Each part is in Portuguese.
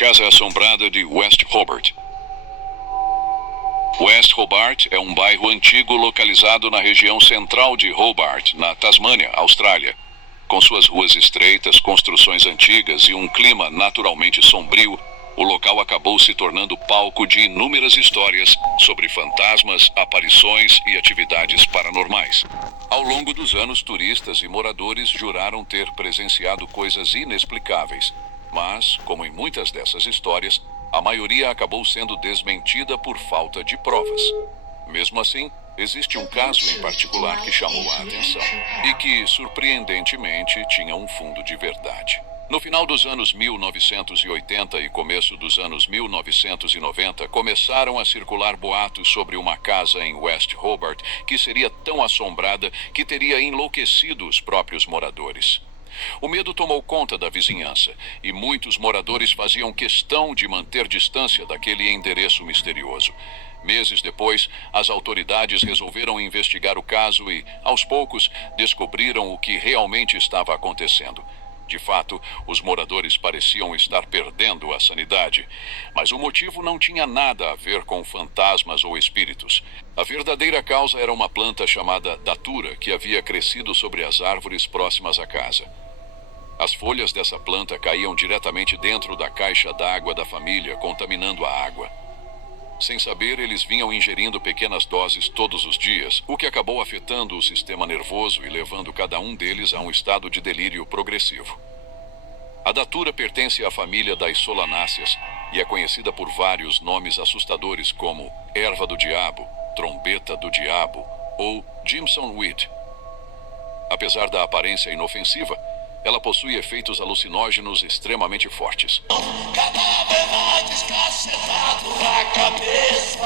Casa Assombrada de West Hobart. West Hobart é um bairro antigo localizado na região central de Hobart, na Tasmânia, Austrália. Com suas ruas estreitas, construções antigas e um clima naturalmente sombrio, o local acabou se tornando palco de inúmeras histórias sobre fantasmas, aparições e atividades paranormais. Ao longo dos anos, turistas e moradores juraram ter presenciado coisas inexplicáveis, mas, como em muitas dessas histórias, a maioria acabou sendo desmentida por falta de provas. Mesmo assim, existe um caso em particular que chamou a atenção e que, surpreendentemente, tinha um fundo de verdade. No final dos anos 1980 e começo dos anos 1990, começaram a circular boatos sobre uma casa em West Hobart que seria tão assombrada que teria enlouquecido os próprios moradores. O medo tomou conta da vizinhança e muitos moradores faziam questão de manter distância daquele endereço misterioso. Meses depois, as autoridades resolveram investigar o caso e, aos poucos, descobriram o que realmente estava acontecendo. De fato, os moradores pareciam estar perdendo a sanidade, mas o motivo não tinha nada a ver com fantasmas ou espíritos. A verdadeira causa era uma planta chamada datura que havia crescido sobre as árvores próximas à casa. As folhas dessa planta caíam diretamente dentro da caixa d'água da família, contaminando a água. Sem saber, eles vinham ingerindo pequenas doses todos os dias, o que acabou afetando o sistema nervoso e levando cada um deles a um estado de delírio progressivo. A datura pertence à família das solanáceas e é conhecida por vários nomes assustadores como erva do diabo, trombeta do diabo ou Jimson Weed. Apesar da aparência inofensiva, ela possui efeitos alucinógenos extremamente fortes. Cadáver vai descacetado na cabeça.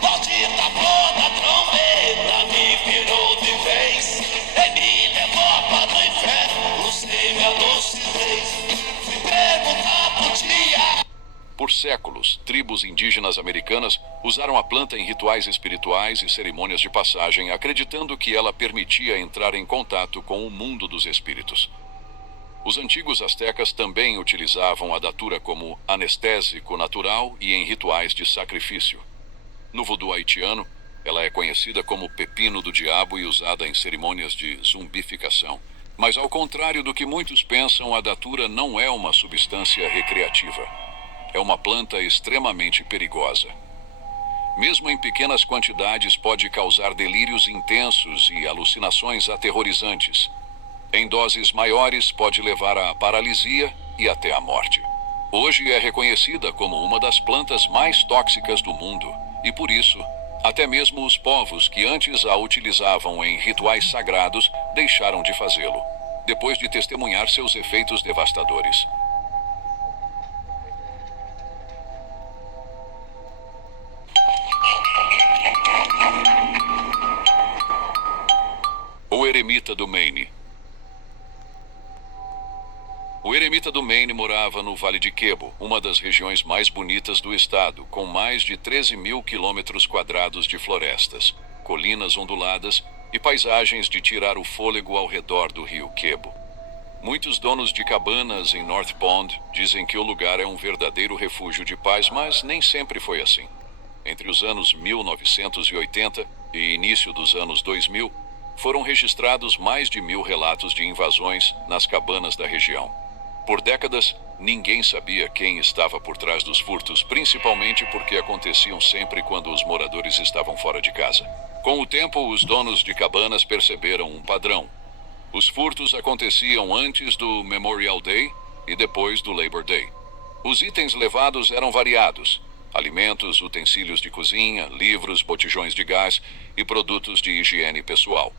Maldita boda trombeta me virou de vez. E me levou para o inferno, sem minha lucidez. Fui perguntar pro dia. Por séculos, tribos indígenas americanas usaram a planta em rituais espirituais e cerimônias de passagem, acreditando que ela permitia entrar em contato com o mundo dos espíritos. Os antigos astecas também utilizavam a datura como anestésico natural e em rituais de sacrifício. No vodu haitiano, ela é conhecida como pepino do diabo e usada em cerimônias de zumbificação. Mas ao contrário do que muitos pensam, a datura não é uma substância recreativa. É uma planta extremamente perigosa. Mesmo em pequenas quantidades, pode causar delírios intensos e alucinações aterrorizantes. Em doses maiores, pode levar à paralisia e até à morte. Hoje é reconhecida como uma das plantas mais tóxicas do mundo e, por isso, até mesmo os povos que antes a utilizavam em rituais sagrados deixaram de fazê-lo, depois de testemunhar seus efeitos devastadores. O eremita do Maine. O eremita do Maine morava no Vale de Quebo, uma das regiões mais bonitas do estado, com mais de 13 mil quilômetros quadrados de florestas, colinas onduladas e paisagens de tirar o fôlego ao redor do rio Quebo. Muitos donos de cabanas em North Pond dizem que o lugar é um verdadeiro refúgio de paz, mas nem sempre foi assim. Entre os anos 1980 e início dos anos 2000, foram registrados mais de 1.000 relatos de invasões nas cabanas da região. Por décadas, ninguém sabia quem estava por trás dos furtos, principalmente porque aconteciam sempre quando os moradores estavam fora de casa. Com o tempo, os donos de cabanas perceberam um padrão. Os furtos aconteciam antes do Memorial Day e depois do Labor Day. Os itens levados eram variados: alimentos, utensílios de cozinha, livros, botijões de gás e produtos de higiene pessoal.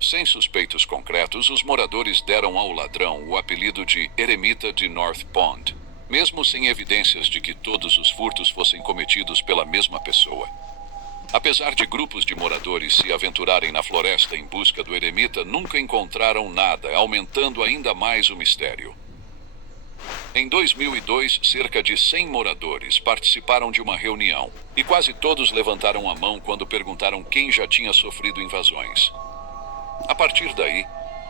Sem suspeitos concretos, os moradores deram ao ladrão o apelido de eremita de North Pond, mesmo sem evidências de que todos os furtos fossem cometidos pela mesma pessoa. Apesar de grupos de moradores se aventurarem na floresta em busca do eremita, nunca encontraram nada, aumentando ainda mais o mistério. Em 2002, cerca de 100 moradores participaram de uma reunião, e quase todos levantaram a mão quando perguntaram quem já tinha sofrido invasões. A partir daí,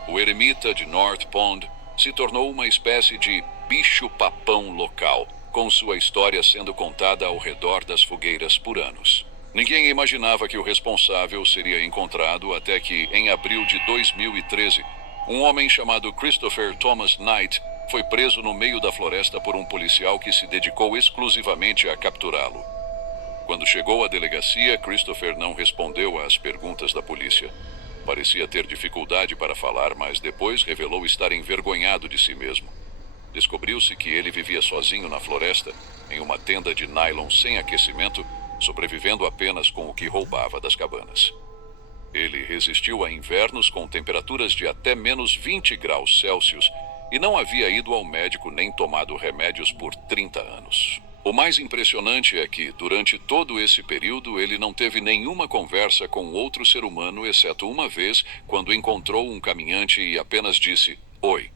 o eremita de North Pond se tornou uma espécie de bicho-papão local, com sua história sendo contada ao redor das fogueiras por anos. Ninguém imaginava que o responsável seria encontrado até que, em abril de 2013, um homem chamado Christopher Thomas Knight foi preso no meio da floresta por um policial que se dedicou exclusivamente a capturá-lo. Quando chegou à delegacia, Christopher não respondeu às perguntas da polícia. Parecia ter dificuldade para falar, mas depois revelou estar envergonhado de si mesmo. Descobriu-se que ele vivia sozinho na floresta, em uma tenda de nylon sem aquecimento, sobrevivendo apenas com o que roubava das cabanas. Ele resistiu a invernos com temperaturas de até menos 20 graus Celsius e não havia ido ao médico nem tomado remédios por 30 anos. O mais impressionante é que, durante todo esse período, ele não teve nenhuma conversa com outro ser humano, exceto uma vez, quando encontrou um caminhante e apenas disse "Oi".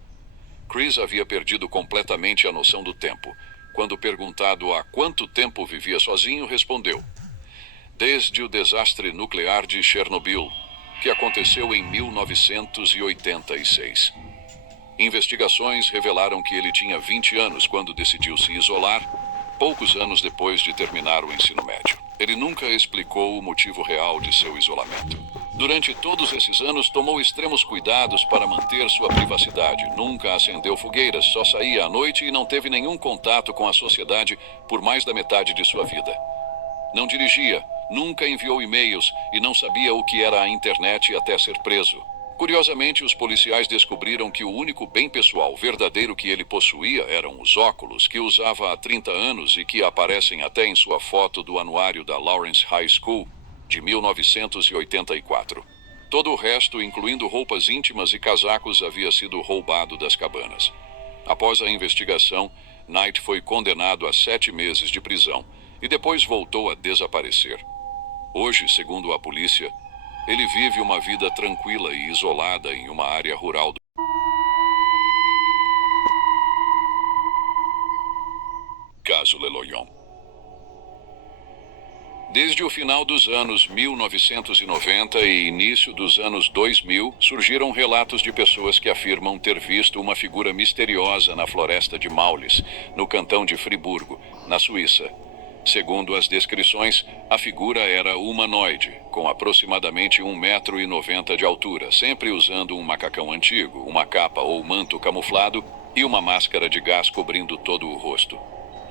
Chris havia perdido completamente a noção do tempo. Quando perguntado há quanto tempo vivia sozinho, respondeu: "Desde o desastre nuclear de Chernobyl, que aconteceu em 1986. Investigações revelaram que ele tinha 20 anos quando decidiu se isolar, poucos anos depois de terminar o ensino médio. Ele nunca explicou o motivo real de seu isolamento. Durante todos esses anos, tomou extremos cuidados para manter sua privacidade. Nunca acendeu fogueiras, só saía à noite e não teve nenhum contato com a sociedade por mais da metade de sua vida. Não dirigia, nunca enviou e-mails e não sabia o que era a internet até ser preso. Curiosamente, os policiais descobriram que o único bem pessoal verdadeiro que ele possuía eram os óculos que usava há 30 anos e que aparecem até em sua foto do anuário da Lawrence High School, de 1984. Todo o resto, incluindo roupas íntimas e casacos, havia sido roubado das cabanas. Após a investigação, Knight foi condenado a 7 meses de prisão e depois voltou a desaparecer. Hoje, segundo a polícia, ele vive uma vida tranquila e isolada em uma área rural do caso Leloyon. Desde o final dos anos 1990 e início dos anos 2000, surgiram relatos de pessoas que afirmam ter visto uma figura misteriosa na floresta de Maulis, no cantão de Friburgo, na Suíça. Segundo as descrições, a figura era humanoide, com aproximadamente 1,90 m de altura, sempre usando um macacão antigo, uma capa ou manto camuflado e uma máscara de gás cobrindo todo o rosto.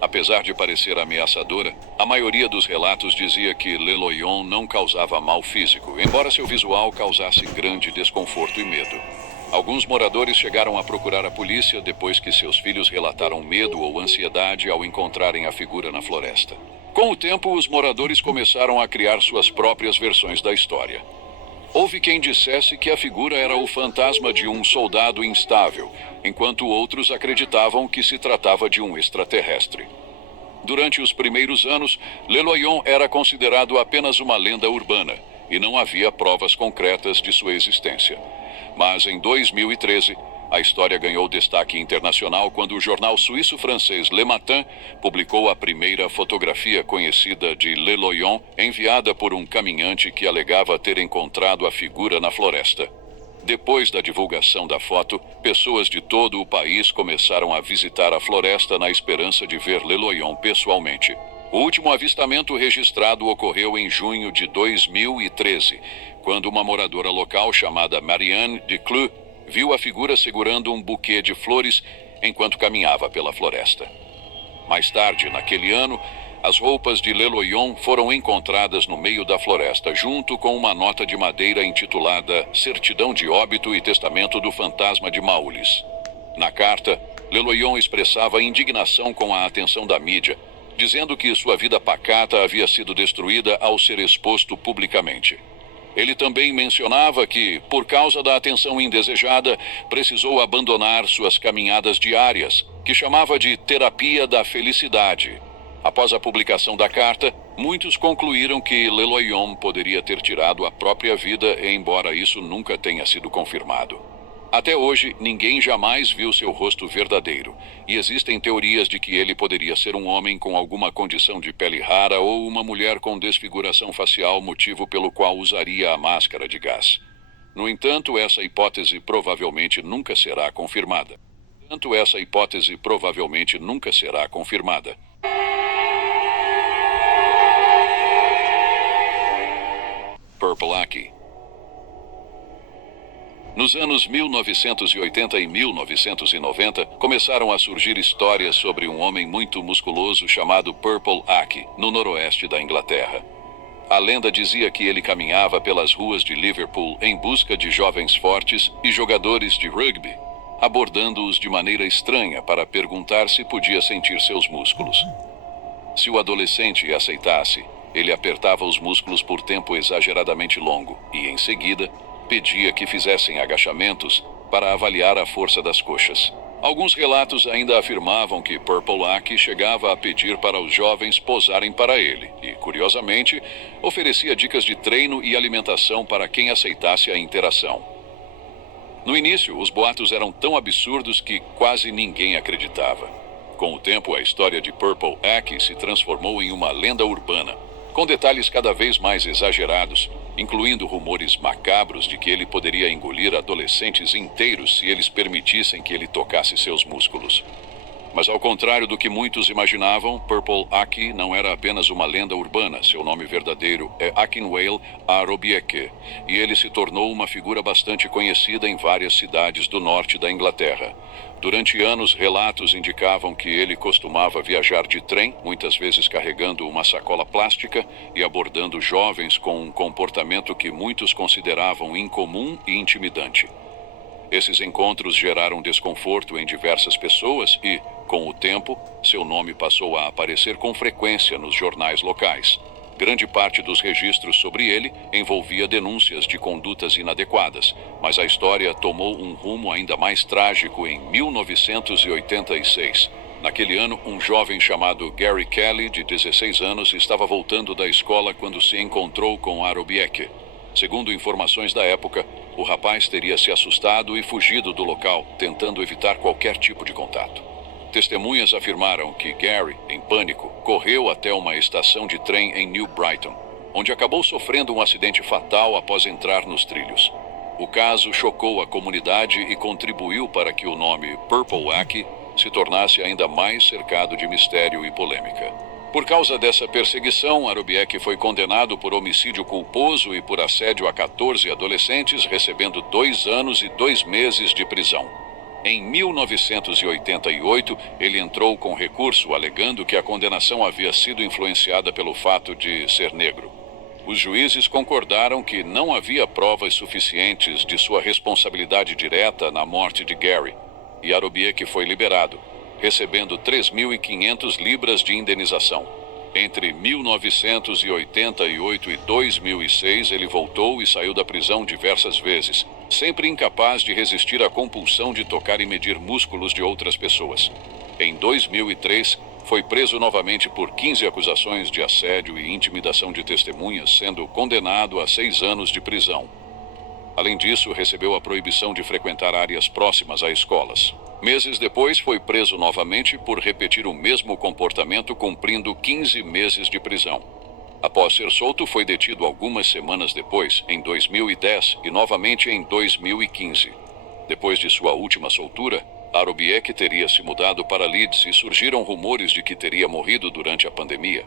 Apesar de parecer ameaçadora, a maioria dos relatos dizia que Leloyon não causava mal físico, embora seu visual causasse grande desconforto e medo. Alguns moradores chegaram a procurar a polícia depois que seus filhos relataram medo ou ansiedade ao encontrarem a figura na floresta. Com o tempo, os moradores começaram a criar suas próprias versões da história. Houve quem dissesse que a figura era o fantasma de um soldado instável, enquanto outros acreditavam que se tratava de um extraterrestre. Durante os primeiros anos, Leloyon era considerado apenas uma lenda urbana e não havia provas concretas de sua existência. Mas em 2013, a história ganhou destaque internacional quando o jornal suíço-francês Le Matin publicou a primeira fotografia conhecida de Leloyon, enviada por um caminhante que alegava ter encontrado a figura na floresta. Depois da divulgação da foto, pessoas de todo o país começaram a visitar a floresta na esperança de ver Leloyon pessoalmente. O último avistamento registrado ocorreu em junho de 2013, quando uma moradora local chamada Marianne de Clou viu a figura segurando um buquê de flores enquanto caminhava pela floresta. Mais tarde, naquele ano, as roupas de Leloyon foram encontradas no meio da floresta, junto com uma nota de madeira intitulada Certidão de Óbito e Testamento do Fantasma de Maulis. Na carta, Leloyon expressava indignação com a atenção da mídia, dizendo que sua vida pacata havia sido destruída ao ser exposto publicamente. Ele também mencionava que, por causa da atenção indesejada, precisou abandonar suas caminhadas diárias, que chamava de terapia da felicidade. Após a publicação da carta, muitos concluíram que Leloyon poderia ter tirado a própria vida, embora isso nunca tenha sido confirmado. Até hoje, ninguém jamais viu seu rosto verdadeiro, e existem teorias de que ele poderia ser um homem com alguma condição de pele rara ou uma mulher com desfiguração facial, motivo pelo qual usaria a máscara de gás. No entanto, essa hipótese provavelmente nunca será confirmada. entanto, essa hipótese provavelmente nunca será confirmada. Purple Aki. Nos anos 1980 e 1990, começaram a surgir histórias sobre um homem muito musculoso chamado Purple Aki, no noroeste da Inglaterra. A lenda dizia que ele caminhava pelas ruas de Liverpool em busca de jovens fortes e jogadores de rugby, abordando-os de maneira estranha para perguntar se podia sentir seus músculos. Se o adolescente aceitasse, ele apertava os músculos por tempo exageradamente longo e, em seguida, pedia que fizessem agachamentos para avaliar a força das coxas. Alguns relatos ainda afirmavam que Purple Aki chegava a pedir para os jovens posarem para ele e, curiosamente, oferecia dicas de treino e alimentação para quem aceitasse a interação. No início, os boatos eram tão absurdos que quase ninguém acreditava. Com o tempo, a história de Purple Aki se transformou em uma lenda urbana, com detalhes cada vez mais exagerados, incluindo rumores macabros de que ele poderia engolir adolescentes inteiros se eles permitissem que ele tocasse seus músculos. Mas ao contrário do que muitos imaginavam, Purple Aki não era apenas uma lenda urbana. Seu nome verdadeiro é Akinwale Arobieke, e ele se tornou uma figura bastante conhecida em várias cidades do norte da Inglaterra. Durante anos, relatos indicavam que ele costumava viajar de trem, muitas vezes carregando uma sacola plástica e abordando jovens com um comportamento que muitos consideravam incomum e intimidante. Esses encontros geraram desconforto em diversas pessoas e, com o tempo, seu nome passou a aparecer com frequência nos jornais locais. Grande parte dos registros sobre ele envolvia denúncias de condutas inadequadas, mas a história tomou um rumo ainda mais trágico em 1986. Naquele ano, um jovem chamado Gary Kelly, de 16 anos, estava voltando da escola quando se encontrou com Arobieke. Segundo informações da época, o rapaz teria se assustado e fugido do local, tentando evitar qualquer tipo de contato. Testemunhas afirmaram que Gary, em pânico, correu até uma estação de trem em New Brighton, onde acabou sofrendo um acidente fatal após entrar nos trilhos. O caso chocou a comunidade e contribuiu para que o nome Purple Aki se tornasse ainda mais cercado de mistério e polêmica. Por causa dessa perseguição, Arobieke foi condenado por homicídio culposo e por assédio a 14 adolescentes, recebendo 2 anos e 2 meses de prisão. Em 1988, ele entrou com recurso alegando que a condenação havia sido influenciada pelo fato de ser negro. Os juízes concordaram que não havia provas suficientes de sua responsabilidade direta na morte de Gary, e Arobieke foi liberado, recebendo 3.500 libras de indenização. Entre 1988 e 2006, ele voltou e saiu da prisão diversas vezes, sempre incapaz de resistir à compulsão de tocar e medir músculos de outras pessoas. Em 2003, foi preso novamente por 15 acusações de assédio e intimidação de testemunhas, sendo condenado a 6 anos de prisão. Além disso, recebeu a proibição de frequentar áreas próximas a escolas. Meses depois, foi preso novamente por repetir o mesmo comportamento, cumprindo 15 meses de prisão. Após ser solto, foi detido algumas semanas depois, em 2010, e novamente em 2015. Depois de sua última soltura, Arobieke teria se mudado para Leeds e surgiram rumores de que teria morrido durante a pandemia.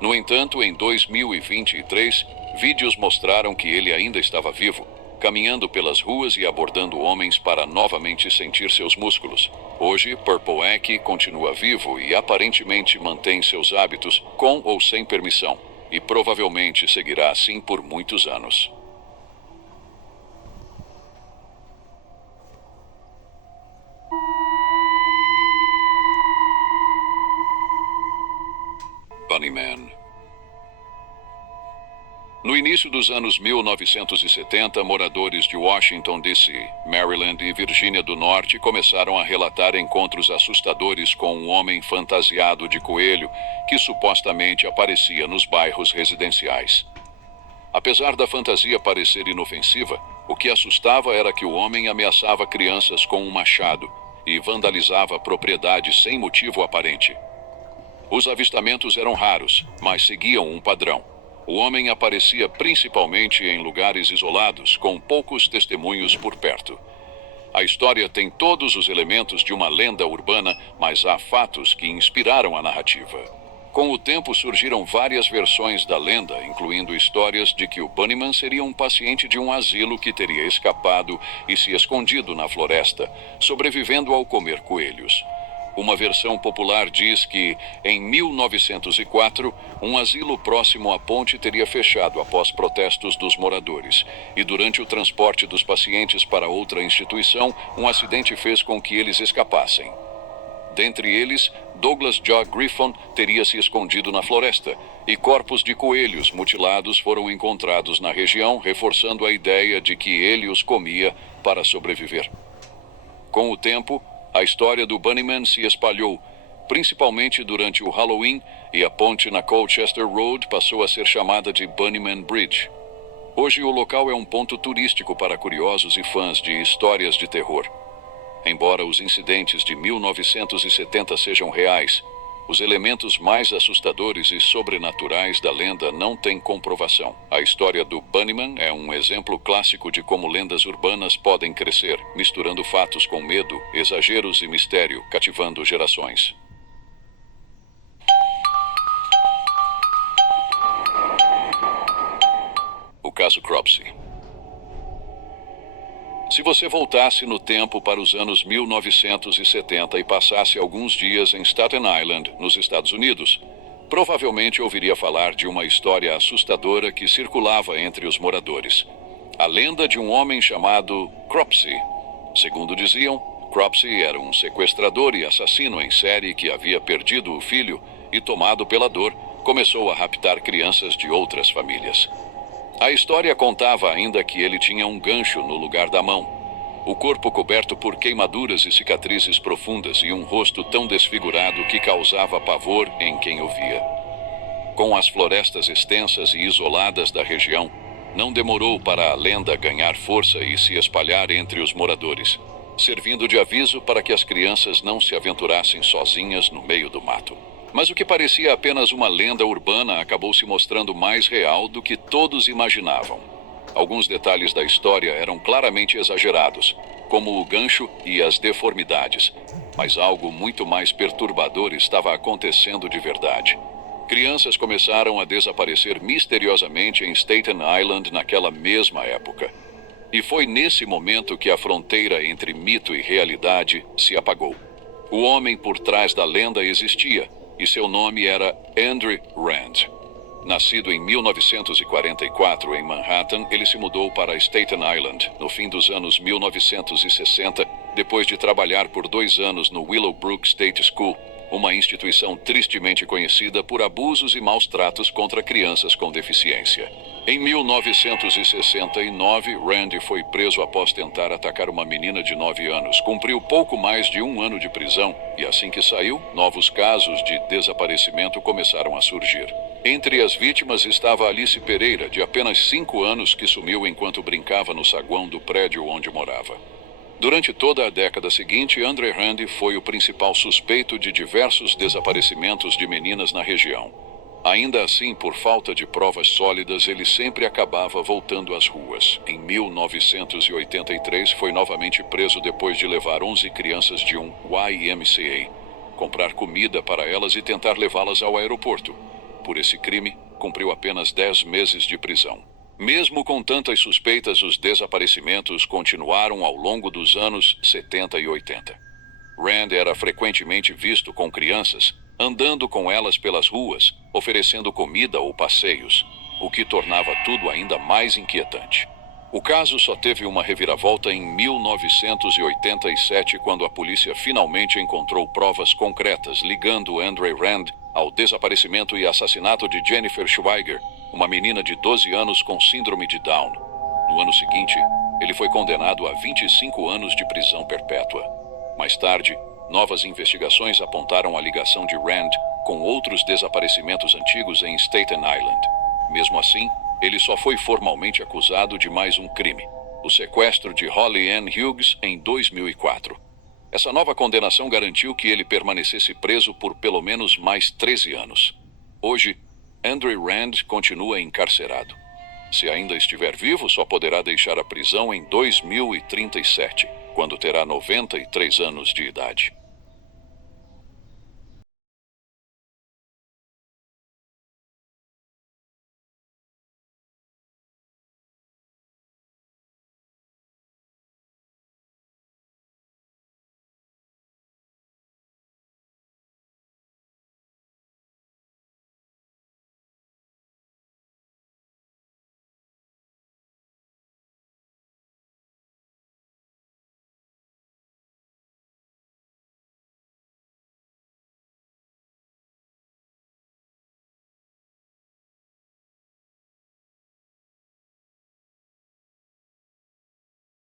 No entanto, em 2023, vídeos mostraram que ele ainda estava vivo, caminhando pelas ruas e abordando homens para novamente sentir seus músculos. Hoje, Purple Aki continua vivo e aparentemente mantém seus hábitos, com ou sem permissão, e provavelmente seguirá assim por muitos anos. Bunnyman. No início dos anos 1970, moradores de Washington, D.C., Maryland e Virgínia do Norte começaram a relatar encontros assustadores com um homem fantasiado de coelho que supostamente aparecia nos bairros residenciais. Apesar da fantasia parecer inofensiva, o que assustava era que o homem ameaçava crianças com um machado e vandalizava propriedades sem motivo aparente. Os avistamentos eram raros, mas seguiam um padrão. O homem aparecia principalmente em lugares isolados, com poucos testemunhos por perto. A história tem todos os elementos de uma lenda urbana, mas há fatos que inspiraram a narrativa. Com o tempo surgiram várias versões da lenda, incluindo histórias de que o Bunnyman seria um paciente de um asilo que teria escapado e se escondido na floresta, sobrevivendo ao comer coelhos. Uma versão popular diz que, em 1904, um asilo próximo à ponte teria fechado após protestos dos moradores, e durante o transporte dos pacientes para outra instituição, um acidente fez com que eles escapassem. Dentre eles, Douglas Joe Griffon teria se escondido na floresta, e corpos de coelhos mutilados foram encontrados na região, reforçando a ideia de que ele os comia para sobreviver. Com o tempo, a história do Bunnyman se espalhou, principalmente durante o Halloween, e a ponte na Colchester Road passou a ser chamada de Bunnyman Bridge. Hoje o local é um ponto turístico para curiosos e fãs de histórias de terror. Embora os incidentes de 1970 sejam reais, os elementos mais assustadores e sobrenaturais da lenda não têm comprovação. A história do Bunnyman é um exemplo clássico de como lendas urbanas podem crescer, misturando fatos com medo, exageros e mistério, cativando gerações. O caso Cropsey. Se você voltasse no tempo para os anos 1970 e passasse alguns dias em Staten Island, nos Estados Unidos, provavelmente ouviria falar de uma história assustadora que circulava entre os moradores. A lenda de um homem chamado Cropsey. Segundo diziam, Cropsey era um sequestrador e assassino em série que havia perdido o filho e, tomado pela dor, começou a raptar crianças de outras famílias. A história contava ainda que ele tinha um gancho no lugar da mão, o corpo coberto por queimaduras e cicatrizes profundas e um rosto tão desfigurado que causava pavor em quem o via. Com as florestas extensas e isoladas da região, não demorou para a lenda ganhar força e se espalhar entre os moradores, servindo de aviso para que as crianças não se aventurassem sozinhas no meio do mato. Mas o que parecia apenas uma lenda urbana acabou se mostrando mais real do que todos imaginavam. Alguns detalhes da história eram claramente exagerados, como o gancho e as deformidades, mas algo muito mais perturbador estava acontecendo de verdade. Crianças começaram a desaparecer misteriosamente em Staten Island naquela mesma época. E foi nesse momento que a fronteira entre mito e realidade se apagou. O homem por trás da lenda existia, e seu nome era Andrew Rand. Nascido em 1944 em Manhattan, ele se mudou para Staten Island no fim dos anos 1960, depois de trabalhar por 2 anos no Willowbrook State School, uma instituição tristemente conhecida por abusos e maus tratos contra crianças com deficiência. Em 1969, Randy foi preso após tentar atacar uma menina de 9 anos. Cumpriu pouco mais de 1 ano de prisão e, assim que saiu, novos casos de desaparecimento começaram a surgir. Entre as vítimas estava Alice Pereira, de apenas 5 anos, que sumiu enquanto brincava no saguão do prédio onde morava. Durante toda a década seguinte, Andrew Rand foi o principal suspeito de diversos desaparecimentos de meninas na região. Ainda assim, por falta de provas sólidas, ele sempre acabava voltando às ruas. Em 1983, foi novamente preso depois de levar 11 crianças de um YMCA, comprar comida para elas e tentar levá-las ao aeroporto. Por esse crime, cumpriu apenas 10 meses de prisão. Mesmo com tantas suspeitas, os desaparecimentos continuaram ao longo dos anos 70 e 80. Rand era frequentemente visto com crianças, andando com elas pelas ruas, oferecendo comida ou passeios, o que tornava tudo ainda mais inquietante. O caso só teve uma reviravolta em 1987, quando a polícia finalmente encontrou provas concretas ligando Andrew Rand ao desaparecimento e assassinato de Jennifer Schweiger, uma menina de 12 anos com síndrome de Down. No ano seguinte, ele foi condenado a 25 anos de prisão perpétua. Mais tarde, novas investigações apontaram a ligação de Rand com outros desaparecimentos antigos em Staten Island. Mesmo assim, ele só foi formalmente acusado de mais um crime, o sequestro de Holly Ann Hughes em 2004. Essa nova condenação garantiu que ele permanecesse preso por pelo menos mais 13 anos. Hoje, Andrew Rand continua encarcerado. Se ainda estiver vivo, só poderá deixar a prisão em 2037. quando terá 93 anos de idade.